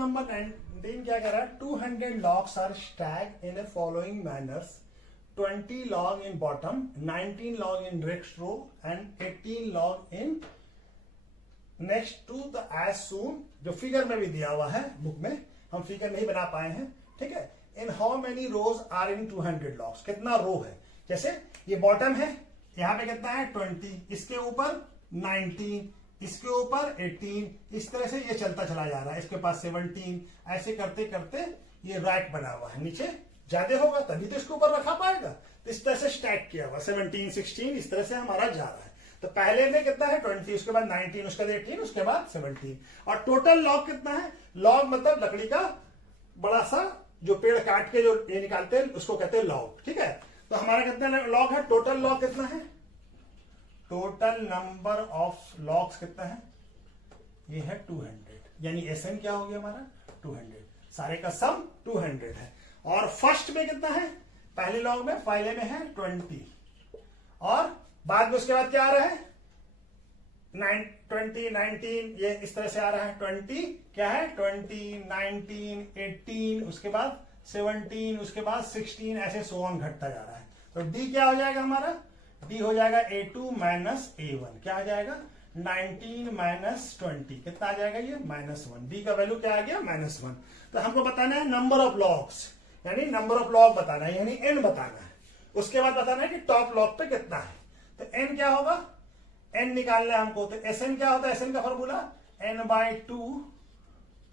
Number 19 क्या कह रहा है, 200 logs are stacked in a following manners, 20 log in bottom, 19 log in next row and 18 log in next to the as soon, जो figure में भी दिया हुआ है बुक में, हम फिगर नहीं बना पाए हैं, ठीक है। In how many rows are in 200 logs, कितना रो है, जैसे ये बॉटम है, यहाँ पे कितना है 20, इसके ऊपर 19, इसके ऊपर 18, इस तरह से ये चलता चला जा रहा है, इसके पास 17, ऐसे करते करते ये रैक बना हुआ है, नीचे ज्यादा होगा तभी तो इसके ऊपर रखा पाएगा, तो इस तरह से स्टैक किया हुआ 17, 16 इस तरह से हमारा जा रहा है। तो पहले में कितना है 20, उसके बाद 19, उसके बाद 18, उसके बाद 17, और टोटल लॉग कितना है, लॉग मतलब लकड़ी का बड़ा सा जो पेड़ काट के जो ये निकालते हैं उसको कहते हैं लॉग, ठीक है। तो हमारा कितना लॉग है, टोटल लॉग कितना है, टोटल नंबर ऑफ लॉग्स कितना है, ये है 200, यानी एसएन क्या हो गया हमारा 200, सारे का सम 200 है। और फर्स्ट में कितना है, पहले लॉग में पहले में है 20, और बाद में उसके बाद क्या आ रहा है 20, 19, ये इस तरह से आ रहा है 20, क्या है 20, 19, 18, उसके बाद 17, उसके बाद 16, ऐसे सो ऑन घटता जा रहा है। तो डी क्या हो जाएगा हमारा, डी हो जाएगा A2 माइनस A1, क्या आ जाएगा 19 माइनस 20, कितना आ जाएगा ये -1, डी का वैल्यू क्या आ गया -1। तो हमको बताना है नंबर ऑफ लॉग्स, यानी नंबर ऑफ लॉग बताना है, यानी एन बताना है। उसके बाद बताना है कि टॉप लॉग पे कितना है, तो एन क्या होगा, एन निकालना है हमको। तो एस एन क्या होता है, एस एन का formula n/2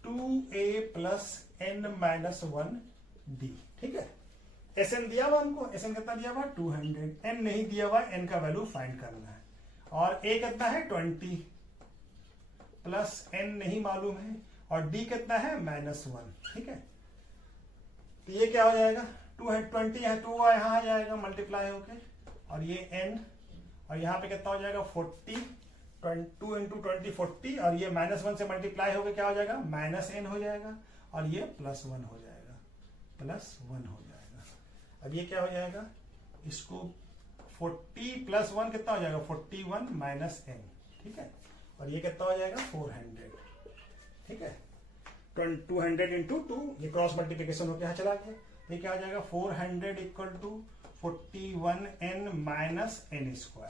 2a plus n-1 d, ठीक है। एस एन दिया हुआ हमको, एस एन कितना दिया हुआ 200, एन नहीं दिया हुआ, एन का वैल्यू फाइंड करना है, और ए कितना है 20 प्लस एन नहीं मालूम है, और डी कितना है -1, ठीक है। तो ये क्या हो जाएगा 220 है, 2 यहां आ जाएगा मल्टीप्लाई होके, और ये n, और यहाँ पे कितना हो जाएगा 40, 2 इंटू 20 40, और ये -1 से मल्टीप्लाई होके क्या हो जाएगा -n हो जाएगा, और ये +1 हो जाएगा, +1 हो जाएगा। अब ये क्या हो जाएगा, इसको 40 + 1 कितना हो जाएगा 41 माइनस n, ठीक है। और ये कितना हो जाएगा 400, ठीक है। 200 इंटू 2, ये क्रॉस मल्टीप्लीकेशन होकर यहाँ चला गया, ये क्या हो जाएगा 400 = 41n माइनस n²।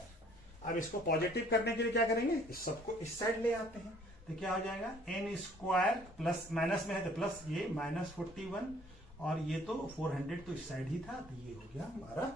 अब इसको पॉजिटिव करने के लिए क्या करेंगे, इस सबको इस साइड ले आते हैं, तो क्या हो जाएगा n² प्लस माइनस में है तो प्लस ये -41, और ये तो 400 तो इस साइड ही था, तो ये हो गया हमारा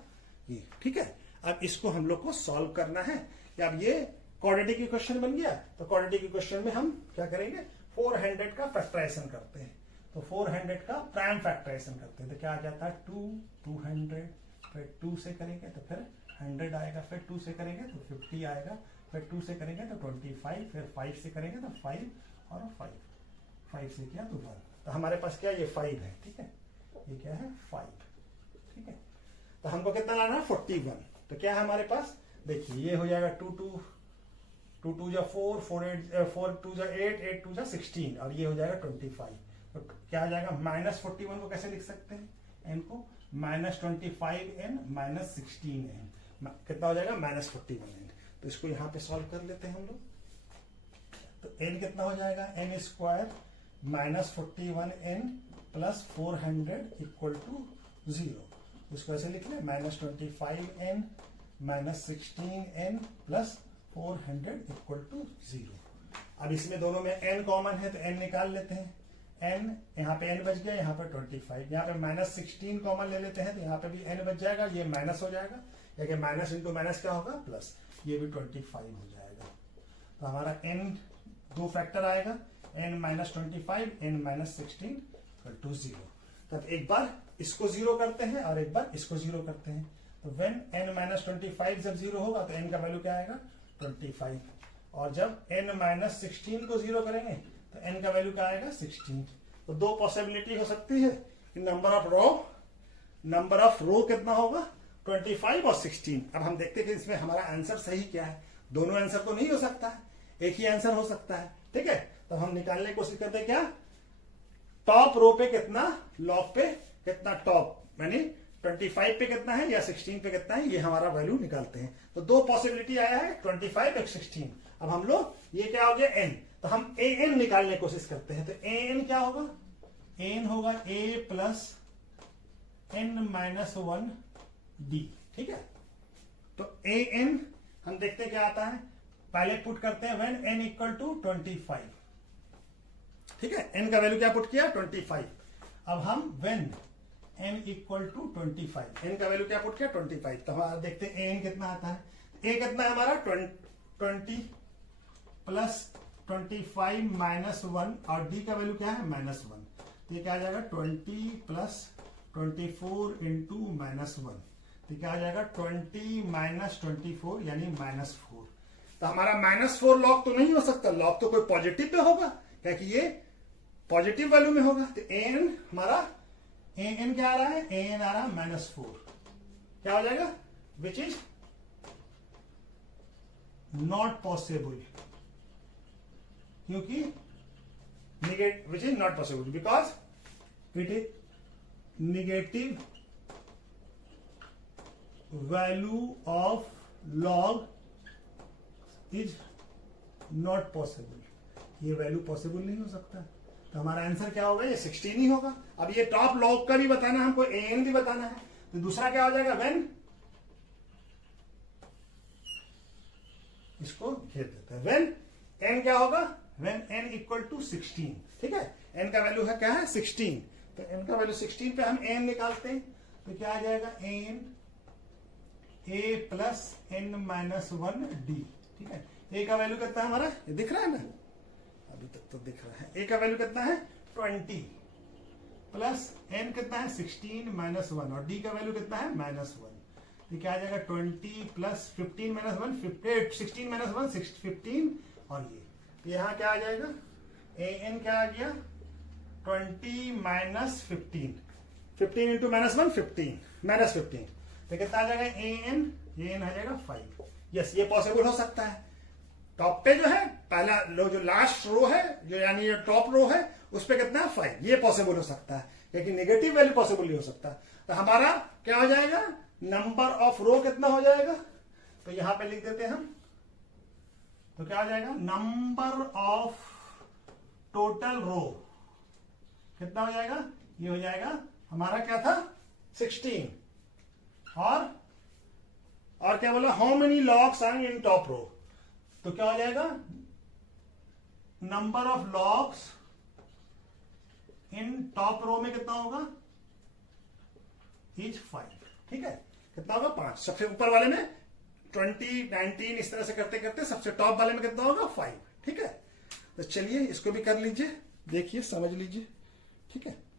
ये, ठीक है। अब इसको हम लोग को सॉल्व करना है। अब ये क्वाड्रेटिक इक्वेशन बन गया, तो क्वाड्रेटिक इक्वेशन में हम क्या करेंगे 400 का फैक्टराइजेशन करते हैं, तो 400 का प्राइम फैक्टराइजेशन करते हैं, तो क्या आ जाता है 200, फिर 2 से करेंगे तो फिर 100 आएगा, फिर 2 से करेंगे तो 50 आएगा, फिर 2 से करेंगे तो 25, फिर 5 से करेंगे तो 5 और 5 से किया तो 1, तो हमारे पास क्या ये 5 है, ठीक है, ये क्या है 5, ठीक है। तो हमको कितना लाना है 41, तो क्या है हमारे पास, देखिए ये हो जाएगा 2 2 जा 4, 4 2 जा 8, 8 2 जा 16, और ये हो जाएगा 25, तो क्या आ जाएगा -41 को कैसे लिख सकते हैं, n को -25n -16n, कितना हो जाएगा -41n। तो इसको यहाँ पे सॉल्व कर लेते हैं हम लोग, तो n कितना हो जाएगा n² -41n प्लस 400 = 0, उसको ऐसे लिख लें -25n -16n प्लस 400 = 0। अब इसमें दोनों में n कॉमन है तो n निकाल लेते हैं, n यहाँ पे n बच गया, यहाँ पे 25, यहाँ पे -16 कॉमन ले लेते हैं, तो यहाँ पे भी n बच जाएगा, ये माइनस हो जाएगा, या माइनस इंटू माइनस क्या होगा प्लस, ये भी 25 हो जाएगा। तो हमारा n 2 फैक्टर आएगा, n -25 n -16 = 0। तब एक बार इसको 0 करते हैं और एक बार इसको 0 करते हैं, तो when n -25 जब 0 होगा तो n का वैल्यू क्या आएगा 25, और जब n -16 को 0 करेंगे तो n का वैल्यू क्या आएगा 16। तो दो पॉसिबिलिटी हो सकती है कि नंबर ऑफ रो कितना होगा 25 और 16। अब हम देखते हैं कि इसमें हमारा आंसर सही क्या है, दोनों आंसर तो नहीं हो सकता है, एक ही आंसर हो सकता है, ठीक है। तो हम निकालने की कोशिश करते हैं क्या, टॉप रो पे कितना, लॉग पे कितना, टॉप यानी 25 पे कितना है या 16 पे कितना है, ये हमारा वैल्यू निकालते हैं। तो दो पॉसिबिलिटी आया है 25 और 16। अब हम लोग ये क्या हो गया n, तो हम ए एन निकालने की कोशिश करते हैं। तो ए एन क्या होगा, एन होगा a plus n minus 1 d। ठीक है, तो ए एन हम देखते हैं क्या आता है, पहले पुट करते हैं व्हेन n इक्वल टू 25। ठीक है, n का वैल्यू क्या पुट किया 25। अब हम when n equal to 25, n का वैल्यू क्या पुट किया 25। तो हमारा देखते हैं n कितना आता है, a कितना है हमारा 20 प्लस 25 माइनस 1 और d का वैल्यू क्या है -1। तो ये क्या आ जाएगा 20 प्लस 24 इंटू -1, तो क्या आ जाएगा 20 माइनस 24 यानी -4। तो हमारा -4 लॉग तो नहीं हो सकता, लॉग तो कोई पॉजिटिव पे होगा क्योंकि ये पॉजिटिव वैल्यू में होगा। तो an हमारा an क्या आ रहा है, an आ रहा है -4, क्या हो जाएगा विच इज नॉट पॉसिबल, क्योंकि which is not possible because it is negative value of log is not possible, ये वैल्यू पॉसिबल नहीं हो सकता। तो हमारा आंसर क्या होगा, ये 16 ही होगा। अब ये टॉप लॉग का भी बताना है हमको, an भी बताना है। तो दूसरा क्या हो जाएगा व्हेन, इसको घेर देते हैं, व्हेन n क्या होगा, व्हेन n इक्वल टू 16। ठीक है, n का वैल्यू है क्या है 16, तो n का वैल्यू 16 पे हम n निकालते हैं। तो क्या आ जाएगा n a plus n minus 1 d। ठीक है, a का वैल्यू कितना है हमारा, ये दिख रहा है ना, अभी तक तो दिख रहा है। a का वैल्यू कितना है 20 प्लस n कितना है 16 माइनस 1 और d का वैल्यू कितना है -1। ये क्या आ जाएगा 20 प्लस 15 माइनस 1 16 माइनस 1 15 और ये यहाँ क्या आ जाएगा an क्या आ गया 20 माइनस 15 इंटू -1 15 तो कितना आ जाएगा an आ जाएगा 5। यस, ये पॉसिबल हो सकता है। टॉप पे जो है पहला लो, जो लास्ट रो है जो यानी ये टॉप रो है उस पे कितना है 5, ये पॉसिबल हो सकता है, लेकिन नेगेटिव वैल्यू पॉसिबल नहीं हो सकता। तो हमारा क्या हो जाएगा, नंबर ऑफ रो कितना हो जाएगा, तो यहां पे लिख देते हैं हम। तो क्या हो जाएगा, नंबर ऑफ टोटल रो कितना हो जाएगा, ये हो जाएगा हमारा क्या था 16 और क्या बोला, how many logs are in top row. तो क्या हो जाएगा, number of logs in top row में कितना होगा इज 5। ठीक है, कितना होगा 5। सबसे ऊपर वाले में 20 19 इस तरह से करते करते सबसे टॉप वाले में कितना होगा 5। ठीक है, तो चलिए इसको भी कर लीजिए, देखिए समझ लीजिए। ठीक है।